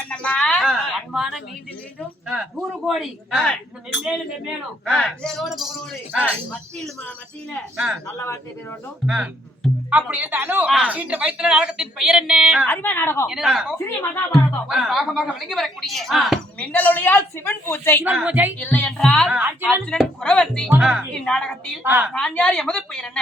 என்னம்மா அன்பான மீண்டும் மீண்டும் 100 கோடி மென்மேலும் மென்மேலும் பேரோடு புகழோடு மத்தியில நல்ல வார்த்தை பேர் வேண்டும். அப்படி இருந்தாலும் இன்று வைத்துள்ள நாடகத்தின் பெயர் என்ன? அருமை நாடகம். என்ன நாடகம்? ஸ்ரீ மகாபாரதம். ஒரு பாகமாக விளங்கி வரக்கூடிய மின்னலொளியால் சிவன் பூஜை இல்லை என்றால் அர்ஜுனன் குறவர்த்தி. இந்நாடகத்தில் நான் யார், எமது பெயர் என்ன?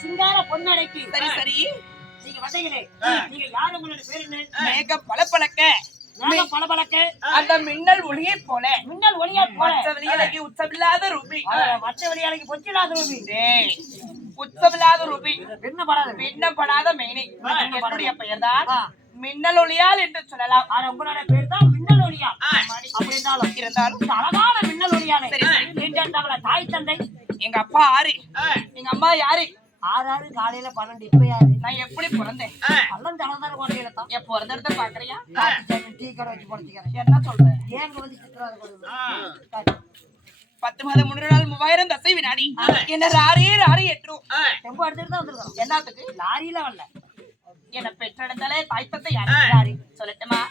சிங்கார பொன்னடைக்கு சரி சரி நீங்க வந்தீங்களே, நீங்க யாரு? உங்களுடைய பேர் என்ன? மேக பளபளக்க பளபளக்க அந்த மின்னல் ஒளியை போல, மின்னல் ஒளியை போல மற்ற வெளியலைக்கு உச்சமில்லாத ரூபி, மற்ற வெளியாளைக்கு பொச்சில்லாத ரூபி, உச்சமில்லாத ரூபி, விண்ணப்படாத மேனி. என்னுடைய பெயர் தான் மின்னல் ஒளியால் என்று சொல்லலாம். ஆனா உங்களுடைய பேர் தான் மின்னல் ஒளியா. அப்படி இருந்தாலும் அழகான மின்னல் ஒளியாலே தாய் தந்தை எங்க அப்பா ஆறு, எங்க அம்மா யாரு? 6 காலையில 12. இப்ப யாரு? நான் எப்படி பிறந்தேன்? பள்ளம் தளதான கோட்டையில தான். என் பிறந்த இடத்த பாக்குறியா? டீ கடை வச்சு படுத்திக்கிறேன். என்ன சொல்றேன்? ஏங்க வந்து சித்திராது 10 மாதம் 3 நாள் 3000 தசை வினாடி என்ன ராரி ராரி ஏற்றும் ரொம்ப எடுத்துட்டு தான் வந்துருக்கோம். என்னத்துக்கு? லாரியில வரல. என்ன பெற்றெடுத்தாலே தாய் தந்தை யாரு சொல்லட்டுமா?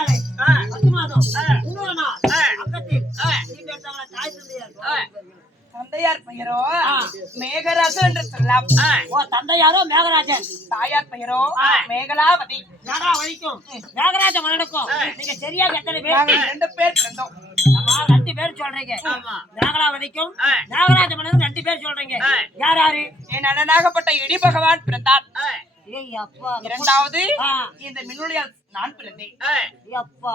ஏழை 10 மாதம் இன்னொரு நாள் பக்கத்தில் நீண்ட தவளை தாய் தந்தையார் தந்தையார் பெயரோ மேகராஜன் என்று சொல்லலாம். ஓ தந்தையாரோ மேகராஜன், தாயார் பெயரோ மேகலாவதி. நாடா வலிக்கும் மேகராஜ மன்னனுக்கும் நீங்க சரியாக எத்தனை பேர்? நாங்க 2 பேர் பிறந்தோம். அம்மா 2 பேர் சொல்றீங்க. மேகலாவதிக்கும் மேகராஜ மன்னனுக்கும் 2 பேர் சொல்றீங்க. யார் யாரு? என் அண்ணனாகப்பட்ட இடி பகவான் பிறந்தார். ஏய் அப்பா, இரண்டாவது இந்த மின்னொளியால் நான் பிறந்தேன். அப்பா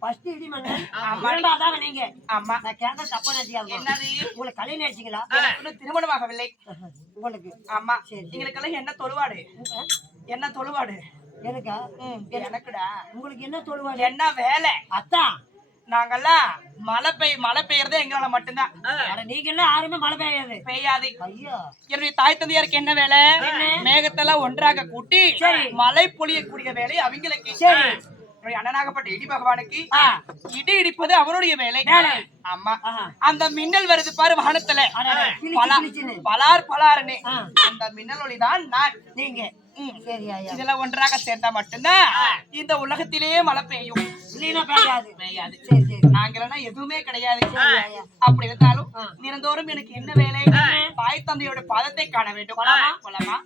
ஃபர்ஸ்ட் இடி மன்னன், இரண்டாவதாக நீங்க. ஆமா. நான் கேட்க தப்பா நினைச்சியா? என்னது? உங்களுக்கு கல்யாணம் ஆயிடுச்சுங்களா? இன்னும் திருமணமாகவில்லை. உங்களுக்கு? ஆமா. சரி. எங்களுக்கெல்லாம் என்ன தொழுவாடு? என்ன தொழுவாடு? எனக்கா? எனக்குடா. உங்களுக்கு என்ன தொழுவாங்க? என்ன வேலை? அத்தான் நாங்கெல்லாம் மழை பெய்யறதே எங்களால மட்டும்தான். நீங்க எல்லாம் யாருமே மழை பெய்யாது. பெய்யாது. ஐயோ, என்னுடைய தாய் தந்தையாருக்கு என்ன வேலை? மேகத்தெல்லாம் ஒன்றாக கூட்டி மழை பொழியக்கூடிய வேலை அவங்களுக்கு. சரி. என்னுடைய அண்ணனாகப்பட்ட இடி பகவானுக்கு இடி இடிப்பது அவருடைய வேலை. ஆமா. அந்த மின்னல் வருது பாரு வானத்துல, பலார் பலாருன்னு அந்த மின்னல் ஒளிதான் நான். நீங்க சரி ஐயா. இதெல்லாம் ஒன்றாக சேர்ந்தா மட்டும்தான் இந்த உலகத்திலேயே மழை பெய்யும். இல்லைன்னா பெய்யாது. பெய்யாது. சரி சரி. நாங்களெல்லாம் எதுவுமே கிடையாது. அப்படி இருந்தாலும் தினந்தோறும் எனக்கு என்ன வேலை? தாய் தந்தையோட பாதத்தை காண வேண்டும். போலாமா?